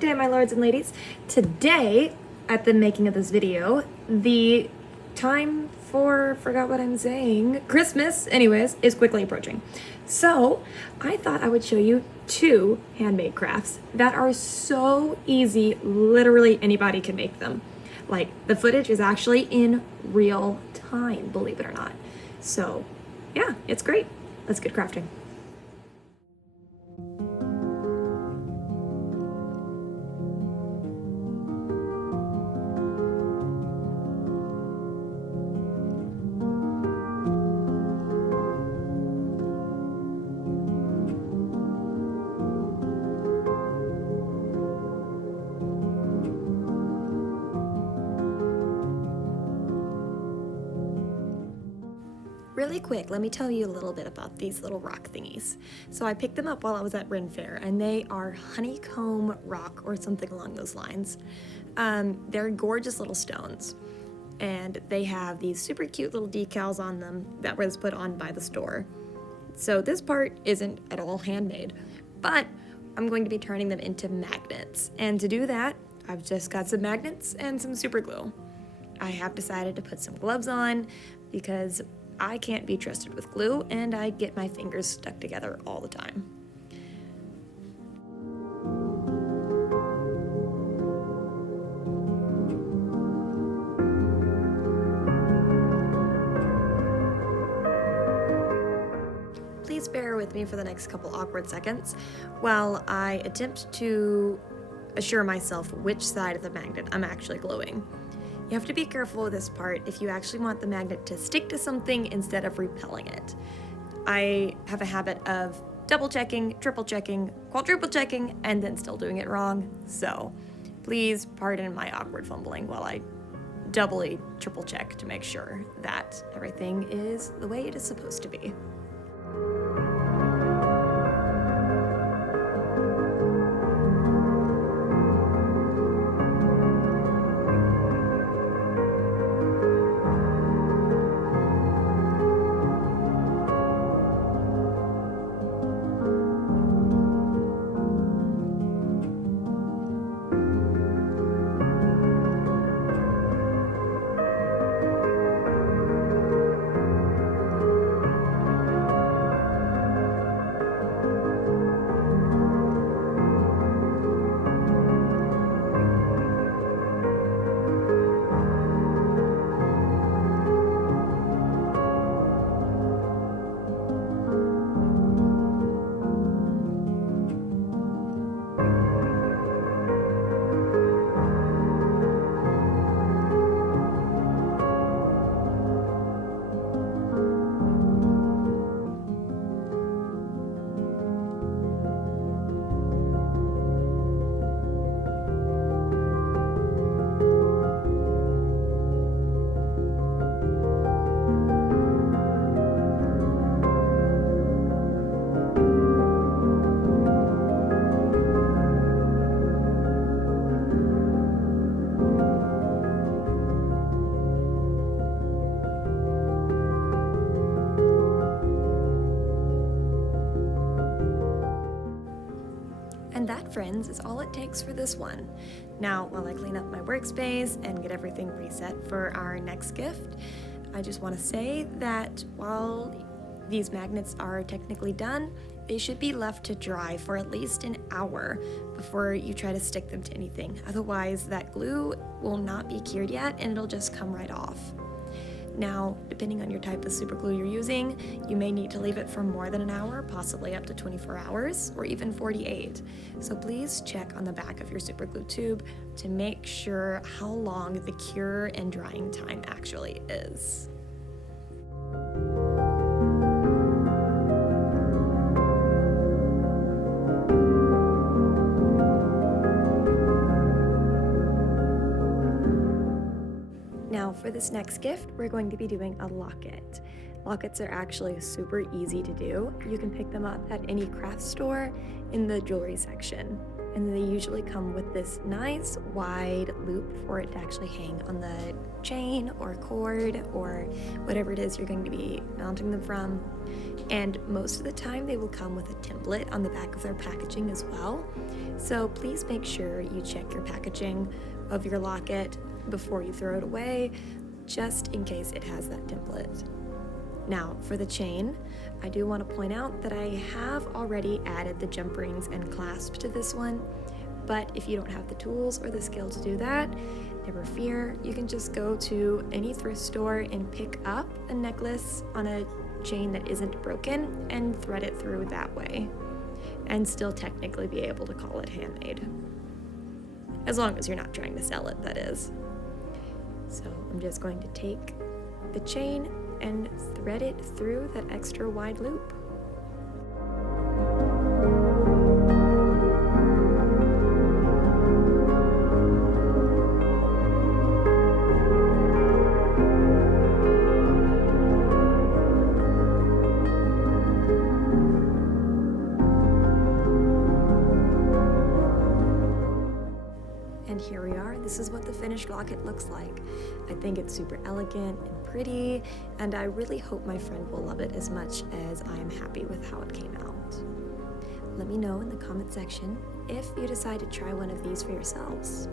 Good day, my lords and ladies. Today, at the making of this video, the time for, forgot what I'm saying, Christmas, anyways, is quickly approaching. So, I thought I would show you two handmade crafts that are so easy, literally anybody can make them. Like, the footage is actually in real time, believe it or not. So, yeah, it's great. Let's get crafting. Really quick, let me tell you a little bit about these little rock thingies. So I picked them up while I was at Ren Fair, and they are honeycomb rock or something along those lines. They're gorgeous little stones, and they have these super cute little decals on them that was put on by the store. So this part isn't at all handmade, but I'm going to be turning them into magnets. And to do that, I've just got some magnets and some super glue. I have decided to put some gloves on because I can't be trusted with glue, and I get my fingers stuck together all the time. Please bear with me for the next couple awkward seconds while I attempt to assure myself which side of the magnet I'm actually gluing. You have to be careful with this part if you actually want the magnet to stick to something instead of repelling it. I have a habit of double checking, triple checking, quadruple checking, and then still doing it wrong. So please pardon my awkward fumbling while I doubly triple check to make sure that everything is the way it is supposed to be. And that, friends, is all it takes for this one. Now, while I clean up my workspace and get everything reset for our next gift, I just want to say that while these magnets are technically done, they should be left to dry for at least an hour before you try to stick them to anything. Otherwise, that glue will not be cured yet and it'll just come right off. Now, depending on your type of super glue you're using, you may need to leave it for more than an hour, possibly up to 24 hours, or even 48. So please check on the back of your super glue tube to make sure how long the cure and drying time actually is. Now for this next gift, we're going to be doing a locket. Lockets are actually super easy to do. You can pick them up at any craft store in the jewelry section. And they usually come with this nice wide loop for it to actually hang on the chain or cord or whatever it is you're going to be mounting them from. And most of the time they will come with a template on the back of their packaging as well. So please make sure you check your packaging of your locket before you throw it away, just in case it has that template. Now, for the chain, I do want to point out that I have already added the jump rings and clasp to this one, but if you don't have the tools or the skill to do that, never fear. You can just go to any thrift store and pick up a necklace on a chain that isn't broken and thread it through that way, and still technically be able to call it handmade. As long as you're not trying to sell it, that is. So I'm just going to take the chain and thread it through that extra wide loop. And here we are. This is what the finished locket looks like. I think it's super elegant and pretty, and I really hope my friend will love it as much as I am happy with how it came out. Let me know in the comment section if you decide to try one of these for yourselves.